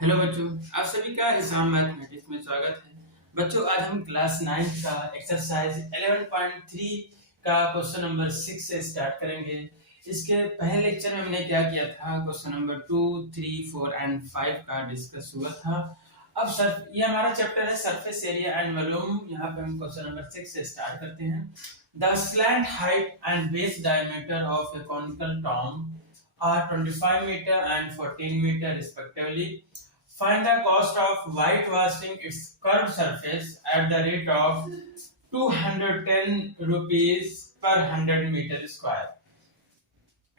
Hello बच्चों, आप सभी का हिसाब मैथमेटिक्स में स्वागत है। बच्चों, आज हम क्लास 9 का एक्सरसाइज 11.3 का क्वेश्चन नंबर 6 से स्टार्ट करेंगे। इसके पहले लेक्चर में हमने क्या किया था, क्वेश्चन नंबर 2, 3, 4 एंड 5 का डिस्कस हुआ था। अब सर ये हमारा चैप्टर है सरफेस एरिया एंड वॉल्यूम। यहाँ पे हम क्वेश्चन नंबर 6 से स्टार्ट करते हैं। The slant height and base diameter of A conical Tom are 25 meter and 14 meter respectively. Find the cost of whitewashing its curved surface at the rate of 210 rupees per 100 meter square.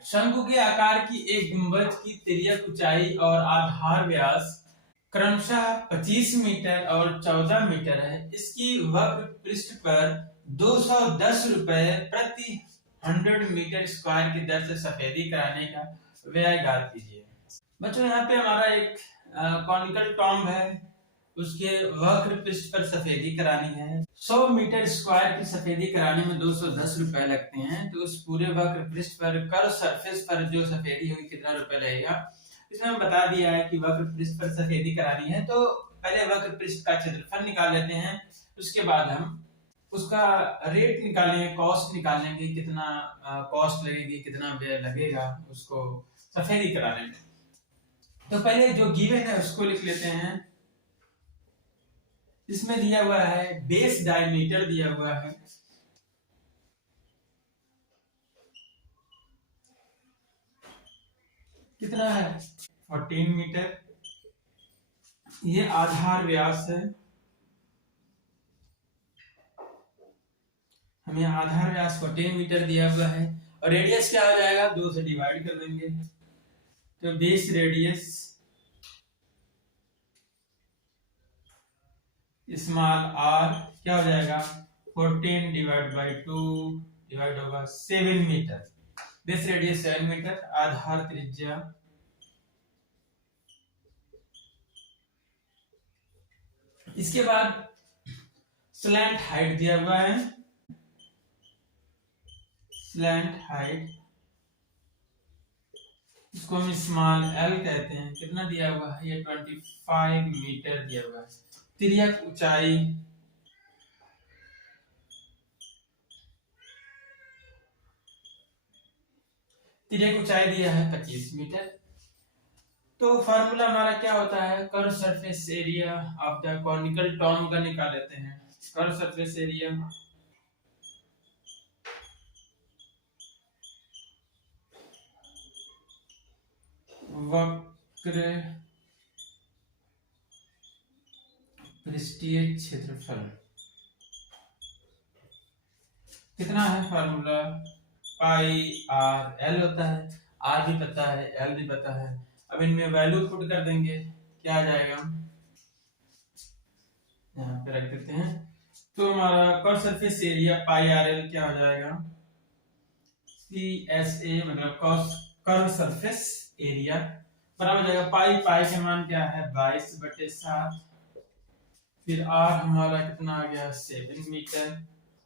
शंकु के आकार की एक गुंबद की तिर्यक ऊंचाई और आधार व्यास क्रमशः 25 मीटर और 14 मीटर है। इसकी वक्र पृष्ठ पर 210 रुपए प्रति 100 मीटर स्क्वायर की दर से सफेदी कराने का व्यय ज्ञात कीजिए। बच्चों, यहाँ पे हमारा एक कॉनिकल टॉम्ब है, उसके वक्र पृष्ठ पर सफेदी करानी है। 100 मीटर स्क्वायर की सफेदी कराने में 210 रुपए लगते हैं। तो उस पूरे वक्र पृष्ठ पर कर्व सरफेस पर जो सफेदी होगी कितना रुपए लगेगा, इसमें हम बता दिया है कि वक्र पृष्ठ पर सफेदी करानी है। तो पहले वक्र पृष्ठ का क्षेत्रफल निकाल लेते हैं, उसके बाद हम उसका रेट निकालेंगे, कॉस्ट निकालेंगे, कितना कॉस्ट लगेगी, कितना व्यय लगेगा उसको सफेदी कराने में। तो पहले जो गिवन है उसको लिख लेते हैं। इसमें दिया हुआ है बेस डायमीटर दिया हुआ है, कितना है 14 मीटर। ये आधार व्यास है, हमें आधार व्यास 14 मीटर दिया हुआ है। और रेडियस क्या हो जाएगा, 2 से डिवाइड कर देंगे। तो बेस रेडियस स्मॉल आर क्या हो जाएगा, 14 डिवाइड बाई 2 डिवाइड होगा 7 मीटर। बेस रेडियस 7 मीटर, आधार त्रिज्या इसके बाद स्लैंट हाइट दिया हुआ है। स्लैंट हाइट इसको हम स्मॉल एल कहते हैं। कितना दिया हुआ है, ये 25 मीटर दिया हुआ है। तिर्यक ऊंचाई दिया है 25 मीटर। तो फार्मूला हमारा क्या होता है, curve surface area of the conical tomb का निकाल लेते हैं। कर्व सरफेस एरिया वक्र पृष्ठीय क्षेत्रफल कितना है, फार्मूला पाई आर एल होता है। आर भी पता है, एल भी पता है। अब इनमें वैल्यू पुट कर देंगे, क्या आ जाएगा, यहाँ पे रख देते हैं। तो हमारा curve surface area pi R L क्या हो जाएगा, सी एस ए मतलब कर्व सरफेस एरिया बराबर हो जाएगा पाई। पाई के मान क्या है 22/7। फिर आर हमारा कितना आ गया 7 मीटर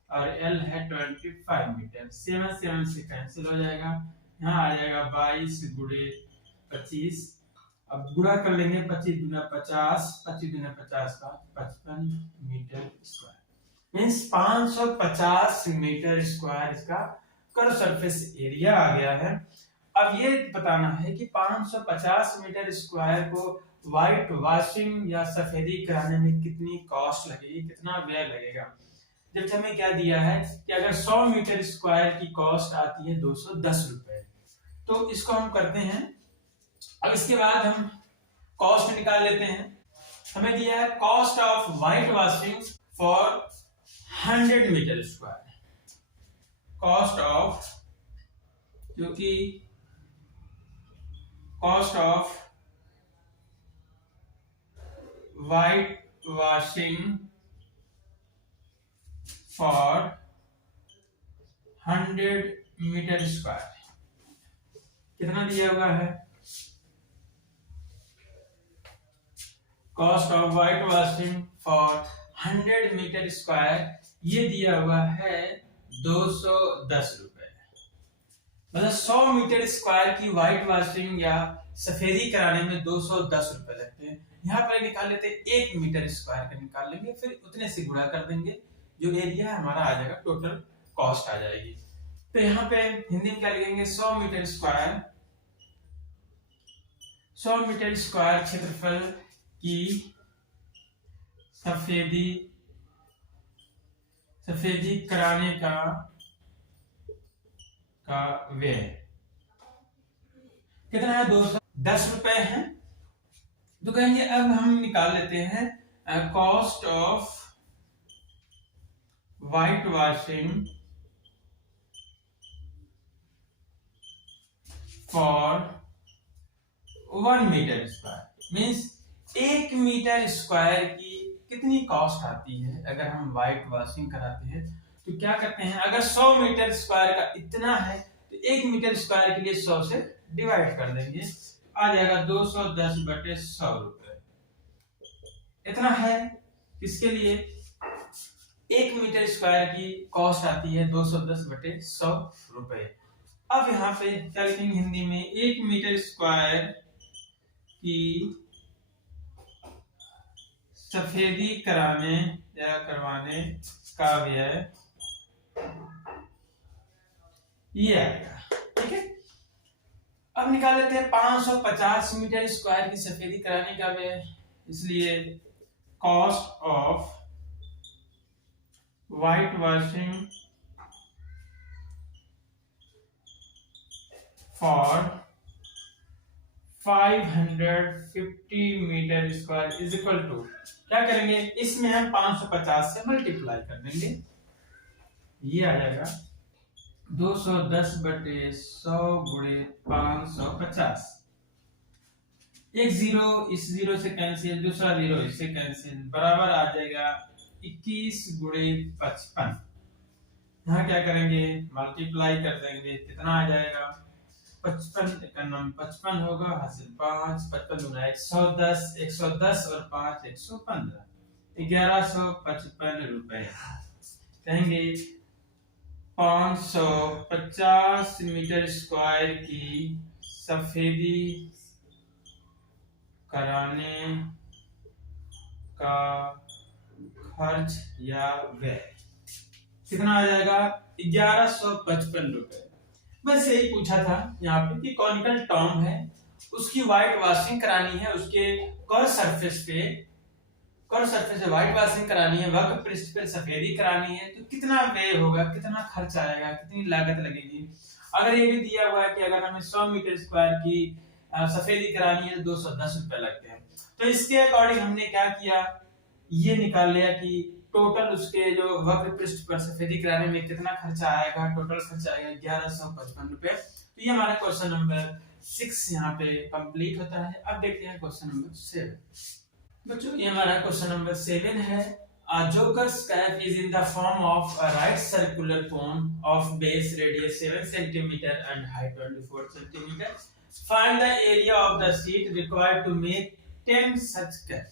और एल है 25 मीटर। 7 से कैंसिल हो जाएगा, यहाँ आ जाएगा 22 गुणे 25। अब गुणा कर लेंगे, 25 गुना 50, 25 गुना 50 का 55 meter square, means 550 meter square इसका कर्व सरफेस एरिया आ गया है। अब ये बताना है कि 550 मीटर स्क्वायर को व्हाइट वॉशिंग या सफेदी कराने में कितनी कॉस्ट लगेगी, कितना व्यय लगेगा। जब हमें क्या दिया है कि अगर 100 मीटर स्क्वायर की कॉस्ट आती है 210 रुपए, तो इसको हम करते हैं। अब इसके बाद हम कॉस्ट निकाल लेते हैं। हमें दिया है cost of white washing for 100 meter square. Cost of, जो कि cost of white washing for 100 meter square कितना दिया हुआ है, cost of white washing for 100 meter square ये दिया हुआ है 210 रुपए। मतलब 100 मीटर स्क्वायर की व्हाइट वॉशिंग या सफेदी कराने में 210 रुपए लगते हैं। यहाँ पर निकाल लेते हैं 1 मीटर स्क्वायर का निकाल लेंगे, फिर उतने से गुणा कर देंगे, जो एरिया है हमारा आ जाएगा, टोटल कॉस्ट आ जाएगी। तो यहाँ पे हिंदी में क्या लिखेंगे, 100 मीटर स्क्वायर, 100 मीटर स्क्वायर क्षेत्रफल की सफेदी कराने का व्यय कितना है, 210 रुपए है। तो कहेंगे अब हम निकाल लेते हैं cost of white washing for 1 meter square, means 1 meter square की कितनी कॉस्ट आती है अगर हम व्हाइट वॉशिंग कराते हैं। तो क्या करते हैं, अगर 100 मीटर स्क्वायर का इतना है तो 1 मीटर स्क्वायर के लिए 100 से डिवाइड कर देंगे, आ जाएगा 210/100 रुपए। इतना है किसके लिए, 1 मीटर स्क्वायर की कॉस्ट आती है 210/100 रुपए। अब यहाँ पे क्या लिखेंगे हिंदी में, 1 मीटर स्क्वायर की सफेदी कराने या करवाने का व्यय ये आएगा, ठीक है। अब निकाल लेते हैं 550 मीटर स्क्वायर की सफेदी कराने का व्यय, इसलिए cost of white washing for 550 meter square is equal to, क्या करेंगे, इसमें हम 550 से मल्टीप्लाई कर देंगे, ये आ जाएगा 210/100 गुणे 550। एक जीरो इस जीरो से कैंसिल, दूसरा जीरो इससे कैंसिल, बराबर आ जाएगा 21 गुणे 55। यहाँ क्या करेंगे, मल्टीप्लाई कर देंगे, कितना आ जाएगा, 55 होगा, हासिल 5, 55 गुना 110, 110 और 5 115, 1155 रुपए। कहेंगे 550 मीटर स्क्वायर की सफेदी कराने का खर्च या व्यय कितना आ जाएगा, 1155 रुपए। बस यही पूछा था यहाँ पे कि कॉनिकल टॉम है, उसकी व्हाइट वॉशिंग करानी है, उसके कर्व सरफेस पे व्हाइट वॉशिंग करानी है, वक्र पृष्ठ पे सफेदी करानी है, तो कितना व्यय होगा, कितना खर्च आएगा, कितनी लागत लगेगी। अगर ये भी दिया हुआ है कि अगर हमें 100 मीटर स्क्वायर की सफेदी करानी है तो 210 रुपए लगते हैं, तो इसके अकॉर्डिंग हमने क्या किया, ये निकाल लिया कि टोटल उसके जो वक्र पृष्ठ पर सफेदी कराने में कितना खर्चा आएगा, टोटल खर्चा आएगा 1155 रुपए। तो ये हमारा क्वेश्चन नंबर 6 यहाँ पे कंप्लीट होता है। अब देखते हैं क्वेश्चन नंबर 7। बच्चों ये हमारा क्वेश्चन नंबर 7 है, a joker's cap is in the form of a right circular cone of base radius 7 cm and height 24 cm. Find the area of the sheet required to make 10 such caps.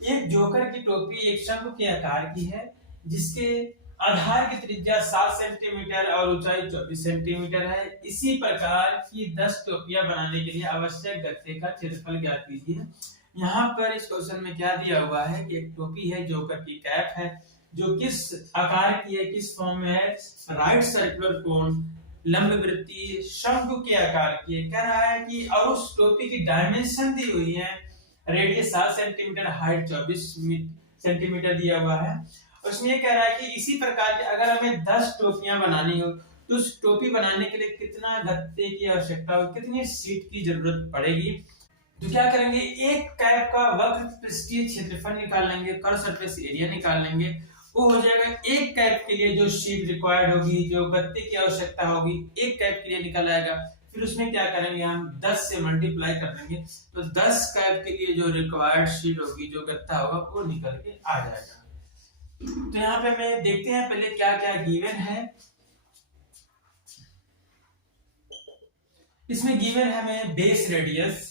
एक joker की टोपी एक शंकु के आकार की है, जिसके आधार की त्रिज्या 7 सेंटीमीटर और ऊंचाई 24 सेंटीमीटर है। इसी प्रकार की 10 टोपियां बनाने के लिए आवश्यक गत्ते का क्षेत्रफल ज्ञात कीजिए। यहाँ पर इस क्वेश्चन में क्या दिया हुआ है कि एक टोपी है, जोकर की कैप है, जो किस आकार की है, किस फॉर्म में है, राइट सर्कुलर कोन, लंब वृत्तीय शंकु के आकार की है। कह रहा है कि और उस टोपी की डायमेंशन दी हुई है, रेडियस 7 सेंटीमीटर, हाइट 24 सेंटीमीटर दिया हुआ है। उसमें ये कह रहा है कि इसी प्रकार के अगर हमें 10 टोपियां बनानी हो तो उस टोपी बनाने के लिए कितना गत्ते की आवश्यकता हो, कितनी शीट की जरूरत पड़ेगी। तो क्या करेंगे, एक कैप का वक्र पृष्ठीय क्षेत्रफल निकाल लेंगे, कर्व सरफेस एरिया निकाल लेंगे, वो हो जाएगा एक कैप के लिए जो शीट रिक्वायर्ड होगी, जो गत्ते की आवश्यकता होगी, एक कैप के लिए निकल आएगा। फिर उसमें क्या करेंगे, हम 10 से मल्टीप्लाई कर देंगे, तो 10 कैप के लिए जो रिक्वायर्ड शीट होगी, जो गत्ता होगा, वो निकल के आ जाएगा। तो यहाँ पे हमें देखते हैं पहले क्या क्या गिवन है। इसमें गिवन है हमें बेस रेडियस,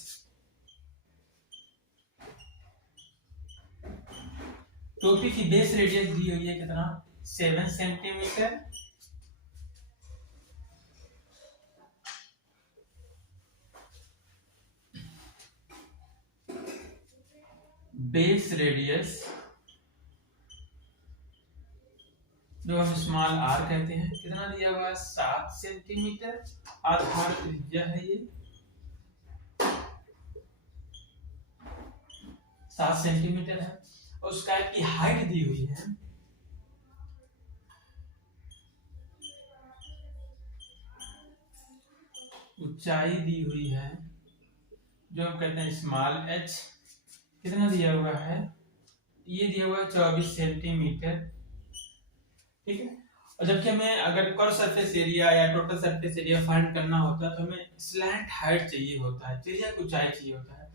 टोपी की बेस रेडियस दी हुई है कितना, 7 सेंटीमीटर, बेस रेडियस जो हम स्मॉल आर कहते हैं, कितना दिया हुआ है 7 सेंटीमीटर। आधार त्रिज्या है ये 7 सेंटीमीटर है। और उसका की हाइट दी हुई है ऊंचाई दी हुई है जो हम कहते हैं स्मॉल h, कितना दिया हुआ है, ये दिया हुआ है 24 सेंटीमीटर। ठीक है। और जबकि हमें अगर कर्व सरफेस एरिया या टोटल सरफेस एरिया फाइंड करना होता है तो हमें स्लैंट हाइट चाहिए होता है, त्रिज्या की ऊंचाई चाहिए होता है।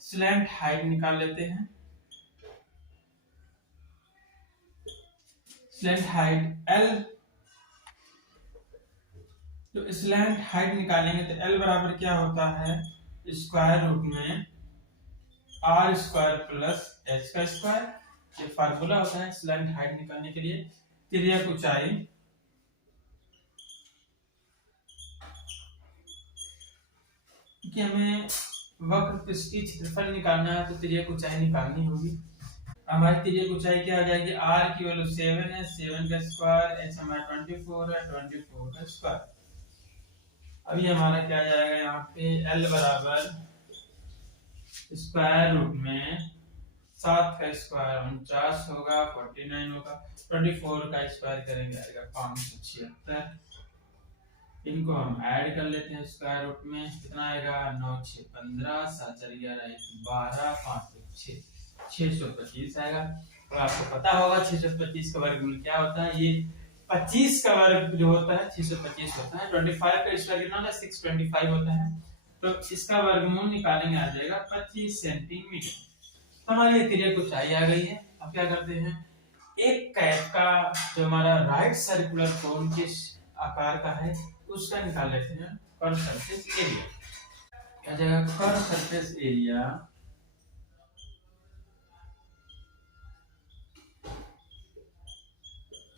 स्लैंट हाइट निकाल लेते हैं। स्लैंट हाइट L, तो स्लैंट हाइट निकालेंगे तो L बराबर क्या होता है, स्क्वायर रूट में आर स्क्वायर प्लस एच का स्क्वायर। ये फार्मूला होता है स्लैंट हाइट निकालने के लिए। त्रिज्या की ऊंचाई कि हमें वक्र पृष्ठीय क्षेत्रफल निकालना है तो त्रिज्या की ऊंचाई निकालनी होगी। हमारी त्रिज्या की ऊंचाई क्या आ जाएगी, r की वैल्यू 7 है, 7 का स्क्वायर, h हमारा 24 है, 24 का स्क्वायर। अभी हमारा क्या आ जाएगा यहाँ पे L बराबर स्क्वायर रूट में 7 का स्क्वायर 49 होगा, 49 होगा, 24 का स्क्वायर करेंगे आएगा 576। इनको हम ऐड कर लेते हैं स्क्वायर रूट में, कितना आएगा 9 6 15, 7 4 11 12, 5 6 625 आएगा। और आपको पता होगा 625 का वर्गमूल क्या होता है, ये 25 का वर्ग जो होता है 625 होता है। 25 का स्क्वायर कितना होता है 625 होता है, तो इसका वर्गमूल निकालेंगे आ जाएगा 25 सेंटीमीटर। तो हमारी त्रिज्या की ऊंचाई आ गई है। अब क्या करते हैं, एक कैप का जो हमारा राइट सर्कुलर कोन किस आकार का है उसका निकाल लेते हैं कर्व सरफेस एरिया। क्या जाएगा, curve surface area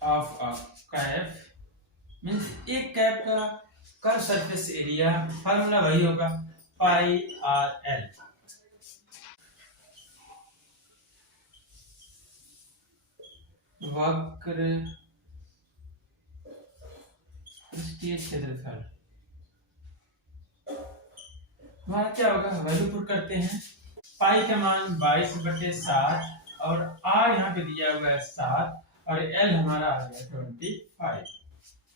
of a cap means एक कैप का कर्व सरफेस एरिया फार्मूला वही होगा पाई आर एल। वक्र पृष्ठीय क्षेत्रफल हमारा क्या होगा, वैल्यू पुट करते हैं। पाई का मान 22/7 और आर यहाँ पे दिया हुआ है 7 और एल हमारा आ गया 25।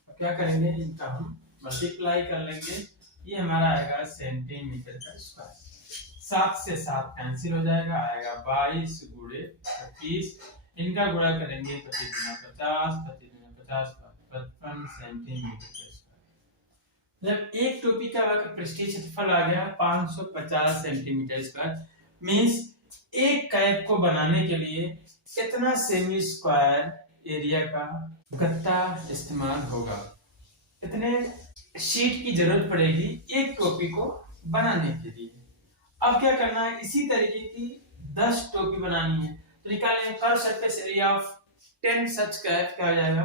अब क्या करेंगे, इनका हम मल्टीप्लाई कर लेंगे, ये हमारा आएगा सेंटीमीटर का स्क्वायर। 7 से 7 कैंसिल हो जाएगा, आएगा 22 गुणे 25। इनका गुणा करेंगे 25 गुना 50, 25 गुना 50 55 सेंटीमीटर का स्क्वायर। जब एक टोपी का वक्र पृष्ठीय क्षेत्रफल आ गया 550 सेंटीमीटर स्क्वायर, मींस एक कैप को बनाने के लिए कितना सेमी स्क्वायर एरिया का गत्ता इस्तेमाल होगा, कितने शीट की जरूरत पड़ेगी एक टोपी को बनाने के लिए। अब क्या करना है, इसी तरीके की 10 टोपी बनानी है तो निकालेंगे curve surface area of 10 such cap. क्या हो जाएगा,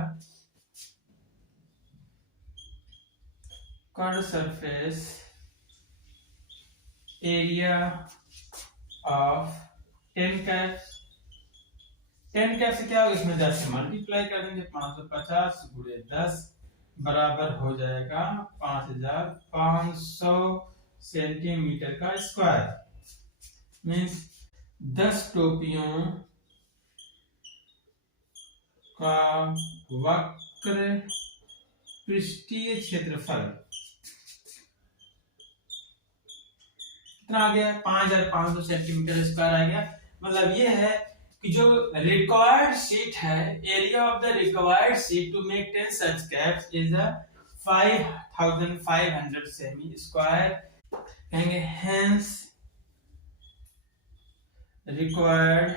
curve surface area of 10 cap. 10 cap से क्या होगा, इसमें 10 से मल्टीप्लाई कर देंगे, 550 गुणे 10 बराबर हो जाएगा 5500 सेंटीमीटर का स्क्वायर। मीन्स 10 टोपियों का वक्र पृष्ठीय क्षेत्रफल कितना आ गया, 5500 सेंटीमीटर स्क्वायर आ गया। मतलब ये है कि जो रिक्वायर्ड शीट है, area of the required sheet to make 10 such caps is 5500 सेमी स्क्वायर। कहेंगे hence required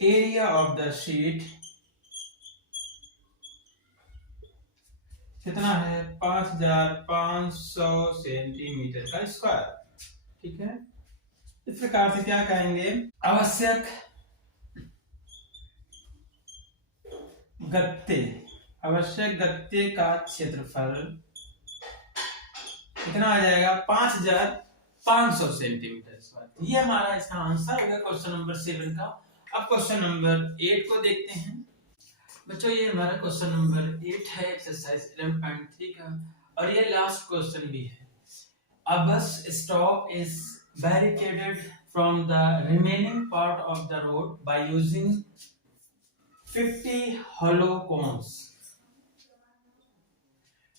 area of the sheet कितना है 5500 सेंटीमीटर का स्क्वायर। ठीक है, इस प्रकार से क्या कहेंगे, आवश्यक गत्ते का क्षेत्रफल कितना आ जाएगा 5500 500 सेंटीमीटर स्क्वायर। ये हमारा इसका आंसर होगा क्वेश्चन नंबर 7 का। अब क्वेश्चन नंबर 8 को देखते हैं। बच्चों ये हमारा क्वेश्चन नंबर 8 है एक्सरसाइज 11.3 का, और ये लास्ट क्वेश्चन भी है। A bus stop is barricaded from the remaining part of the road by using 50 hollow cones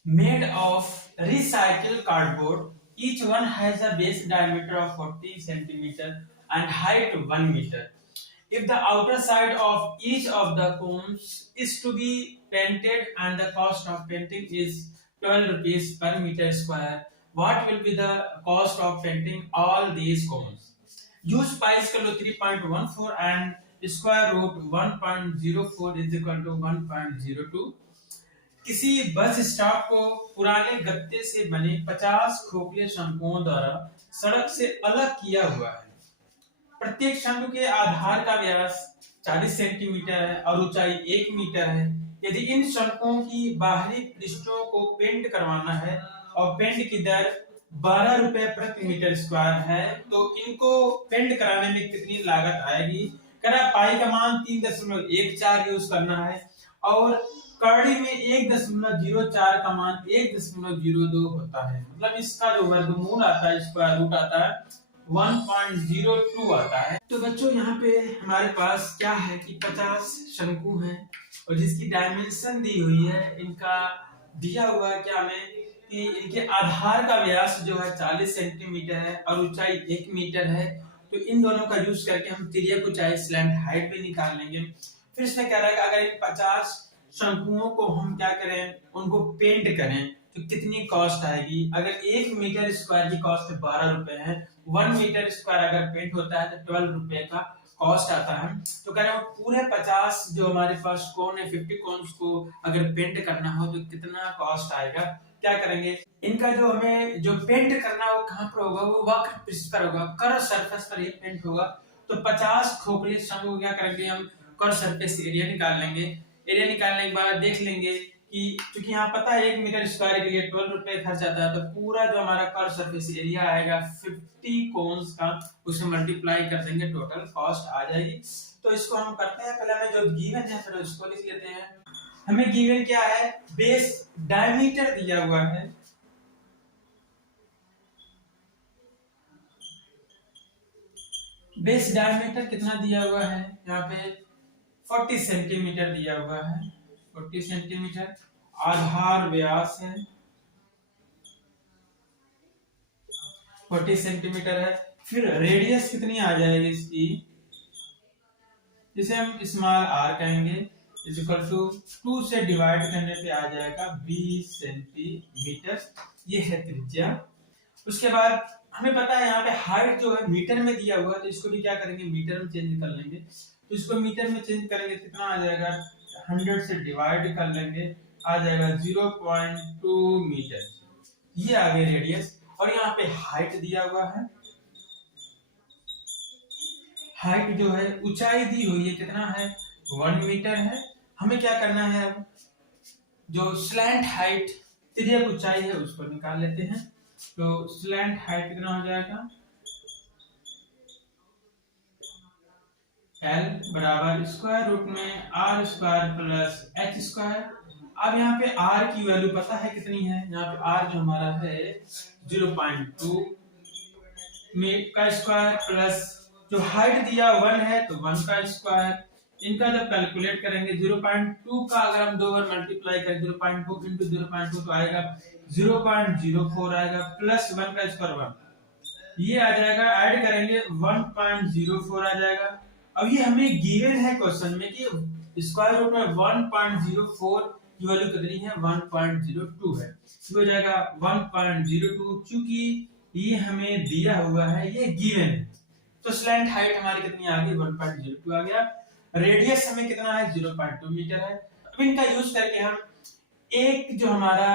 made of recycled cardboard. Each one has a base diameter of 40 centimeter and height 1 meter. If the outer side of each of the cones is to be painted and the cost of painting is 12 rupees per meter square, what will be the cost of painting all these cones? Use pi is equal to 3.14 and square root 1.04 is equal to 1.02. किसी bus stop को पुराने गत्ते से बने 50 खोखले शंकुओं द्वारा सड़क से अलग किया हुआ है। प्रत्येक शंकु के आधार का व्यास 40 सेंटीमीटर है और ऊंचाई 1 मीटर है। यदि इन शंकुओं की बाहरी पृष्ठों को पेंट करवाना है और पेंट की दर 12 रुपए प्रति मीटर स्क्वायर है, तो इनको पेंट कराने में कितनी लागत आएगी? करा पाई का मान 3.14 यूज करना है और कड़ी में 1.04 का मान 1.02 होता है। मतलब इसका जो वर्गमूल आता है, स्क्वायर रूट आता है 1.02 आता है। तो बच्चों यहाँ पे हमारे पास क्या है कि 50 शंकु हैं और जिसकी डायमेंशन दी हुई है, इनका दिया हुआ है क्या हमें कि इनके आधार का व्यास जो है 40 सेंटीमीटर है और ऊंचाई 1 मीटर है। तो इन दोनों का यूज करके हम तिर्यक ऊंचाई स्लैंट हाइट भी निकाल लेंगे। फिर इसमें कह रहा है कि अगर इन 50 शंकुओं को हम क्या करें, उनको पेंट करें तो कितनी कॉस्ट आएगी? अगर 1 मीटर स्क्वायर की कॉस्ट 12 रुपए है, 1 मीटर स्क्वायर अगर पेंट होता है तो 12 रुपए का कॉस्ट आता है। तो कह रहे हैं पूरे 50 जो हमारे पास कोन है, 50 कोन्स को अगर पेंट करना हो तो कितना कॉस्ट आएगा? क्या करेंगे, इनका जो हमें जो पेंट करना है वो कहां पर होगा? वो वक्र पृष्ठ पर होगा, कर्व सरफेस पर ये पेंट होगा। तो 50 खोखले शंकु क्या करेंगे, हम कर्व सरफेस एरिया निकाल लेंगे। एरिया निकालने के बाद देख लेंगे कि क्योंकि यहाँ पता है 1 मीटर स्क्वायर के लिए 12 रुपए खर्च आता है, तो पूरा जो हमारा कर्व सरफेस एरिया आएगा 50 कोन्स का, उसे मल्टीप्लाई कर देंगे, टोटल कॉस्ट आ जाएगी। तो इसको हम करते हैं, पहले हमें जो गिवन है फिर उसको लिख लेते हैं। हमें गिवन क्या है, बेस डायमीटर दिया हुआ है, बेस डायमीटर कितना दिया हुआ है, यहाँ पे 40 सेंटीमीटर दिया हुआ है, 40 सेंटीमीटर। आधार व्यास है 40 सेंटीमीटर है। फिर रेडियस कितनी आ जाएगी इसकी, जिसे हम स्मॉल आर कहेंगे, इज इक्वल टू 2 से डिवाइड करने पे आ जाएगा 20 सेंटीमीटर, ये है त्रिज्या। उसके बाद हमें पता है यहाँ पे हाइट जो है मीटर में दिया हुआ है, तो इसको भी क्या करेंगे, मीटर में चेंज कर लेंगे। तो इसको मीटर में चेंज करेंगे कितना आ जाएगा, 100 से डिवाइड कर लेंगे, आ जाएगा 0.2 मीटर, ये आ गया रेडियस। और यहाँ पे हाइट दिया हुआ है, हाइट जो है ऊंचाई दी हुई है, कितना है 1 मीटर है। हमें क्या करना है, अब जो स्लैंट हाइट तिर्यक ऊंचाई है उसको निकाल लेते हैं। तो स्लैंट हाइट कितना हो जाएगा, L बराबर स्क्वायर रूट में R square plus H square. अब यहाँ पे r की वैल्यू पता है कितनी है, यहाँ पे r जो हमारा है 0.2 में का स्क्वायर प्लस जो हाइट दिया 1 है तो 1 का स्क्वायर। इनका जब कैलकुलेट करेंगे 0.2 का अगर हम 2 बार मल्टीप्लाई करें 0.2 इंटू 0.2 तो आएगा 0.04 आएगा, प्लस 1 का स्क्वायर 1, ये आ जाएगा, ऐड करेंगे 1.04 आ जाएगा। अब ये हमें गिवन है क्वेश्चन में कि स्क्वायर रूट में 1.04 की वैल्यू कितनी है, 1.02 है, तो हो जाएगा 1.02। चूंकि ये हमें दिया हुआ है, ये गिवन है, तो स्लैंट हाइट हमारी कितनी आ गई, 1.02 आ गया। रेडियस हमें कितना है, 0.2 मीटर है। अब इनका यूज करके हम एक जो हमारा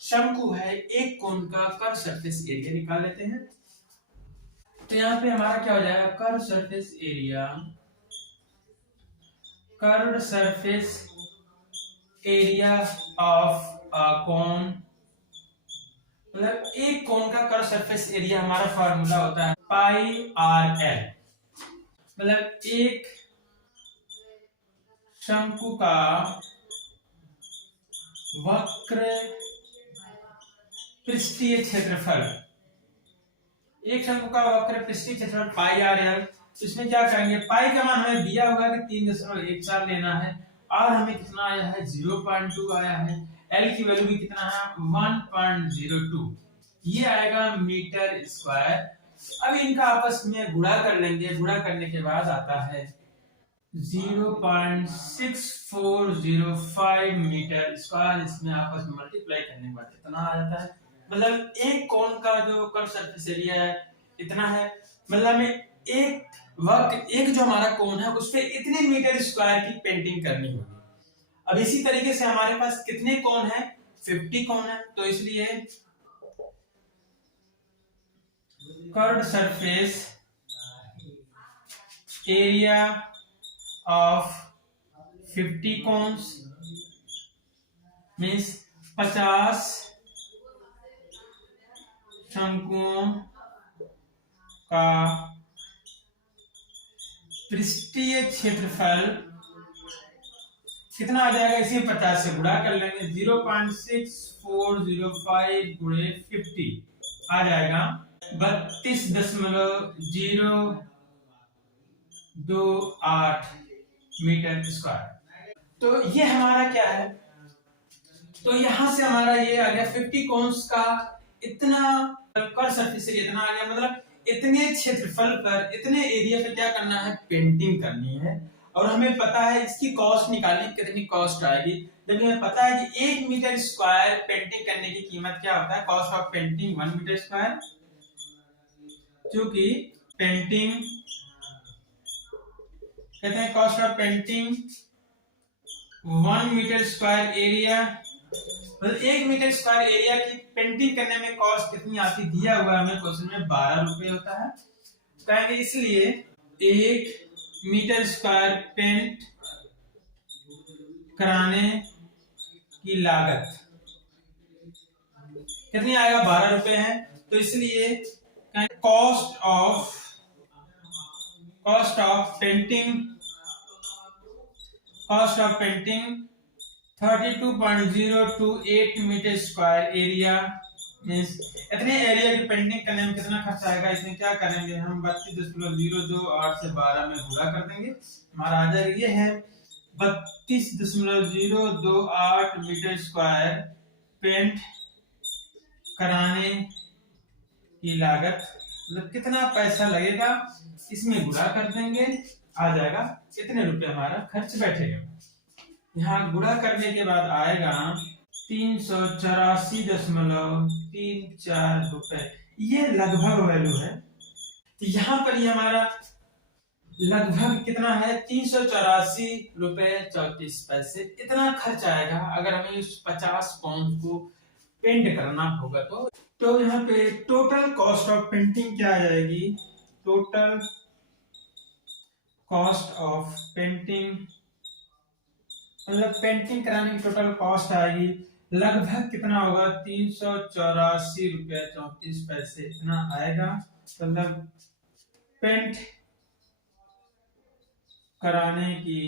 शंकु है, एक कोन का कर्व सरफेस एरिया निकाल लेते हैं। तो यहाँ पे हमारा क्या हो जाएगा, curve surface area, curve surface area of a cone मतलब एक कोन का कर्व सरफेस एरिया हमारा फार्मूला होता है पाई आर एल। मतलब एक शंकु का वक्र पृष्ठीय क्षेत्रफल, एक शंकु का वक्र पृष्ठीय क्षेत्रफल पाई आर एल। तो इसमें क्या करेंगे, पाई का मान हमें दिया हुआ कि 3.14 लेना है, और हमें कितना आया है 0.2 आया है, एल की वैल्यू भी कितना है 1.02, ये आएगा मीटर स्क्वायर। अब इनका आपस में गुणा कर लेंगे, गुणा करने के बाद आता है 0.6405 मीटर स्क्वायर। इसमें आपस में मल्टीप्लाई करने के बाद इतना आ जाता है। मतलब एक कोन का जो कर्व सरफेस एरिया है इतना है, मतलब में एक जो हमारा कोन है उस पे इतने मीटर स्क्वायर की पेंटिंग करनी होगी। अब इसी तरीके से हमारे पास कितने कोन है, 50 कोन है, तो इसलिए curved surface area of 50 cones means 50 शंकुओं का पृष्ठीय क्षेत्रफल कितना आ जाएगा, इसे 50 से गुणा कर लेंगे, 0.6405 गुणे 50 आ जाएगा 32.028 मीटर स्क्वायर। तो ये हमारा क्या है, तो यहां से हमारा ये आ गया 50 कोन्स का इतना कर्व सरफेस एरिया इतना आ गया। मतलब इतने क्षेत्रफल पर, इतने एरिया पे क्या करना है, पेंटिंग करनी है। और हमें पता है इसकी कॉस्ट निकालनी, कितनी कॉस्ट आएगी। जब हमें पता है कि 1 मीटर स्क्वायर पेंटिंग करने की कीमत क्या होता है, cost of painting 1 meter square, क्योंकि पेंटिंग कहते हैं cost of painting 1 meter square area, मतलब 1 मीटर स्क्वायर एरिया की पेंटिंग करने में कॉस्ट कितनी आती, दिया हुआ हमें क्वेश्चन में 12 रुपए होता है। कहेंगे इसलिए 1 मीटर स्क्वायर पेंट कराने की लागत कितनी आएगा, 12 रुपए है। तो इसलिए cost of painting 32.028 meter square area means इतने एरिया की पेंटिंग करने में कितना खर्चा आएगा। इसमें क्या करेंगे हम 32.028 से 12 में गुणा कर देंगे, हमारा आ जाएगा ये है 32.028 मीटर स्क्वायर पेंट कराने की लागत, मतलब कितना पैसा लगेगा, इसमें गुणा कर देंगे, आ जाएगा कितने रुपए हमारा खर्च बैठेगा। यहाँ गुणा करने के बाद आएगा 384.34 रुपए, ये लगभग वैल्यू है। तो यहाँ पर ये हमारा लगभग कितना है 384 रुपए 34 पैसे इतना खर्च आएगा अगर हमें इस 50 पाउंड को पेंट करना होगा। तो यहाँ पे टोटल कॉस्ट ऑफ पेंटिंग क्या आ जाएगी, टोटल कॉस्ट ऑफ पेंटिंग मतलब पेंटिंग कराने की टोटल कॉस्ट आएगी लगभग कितना होगा 384 रुपया 34 पैसे इतना आएगा। मतलब पेंट कराने की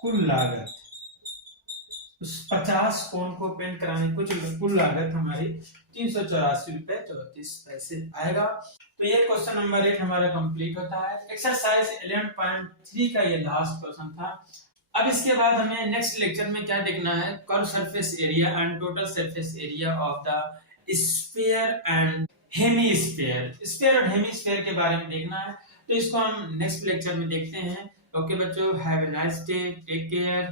कुल लागत, उस 50 कोन को पेंट कराने की कुल लागत हमारी 384 रुपये 34 पैसे आएगा। तो ये क्वेश्चन नंबर 8 हमारा कंप्लीट होता है। एक्सरसाइज 11.3 का ये लास्ट क्वेश्चन था। अब इसके बाद हमें नेक्स्ट लेक्चर में क्या देखना है, curve surface area and total surface area of the sphere and hemisphere, sphere और हेमीस्फीयर के बारे में देखना है। तो इसको हम नेक्स्ट लेक्चर में देखते हैं। ओके बच्चों, have a nice day, take care.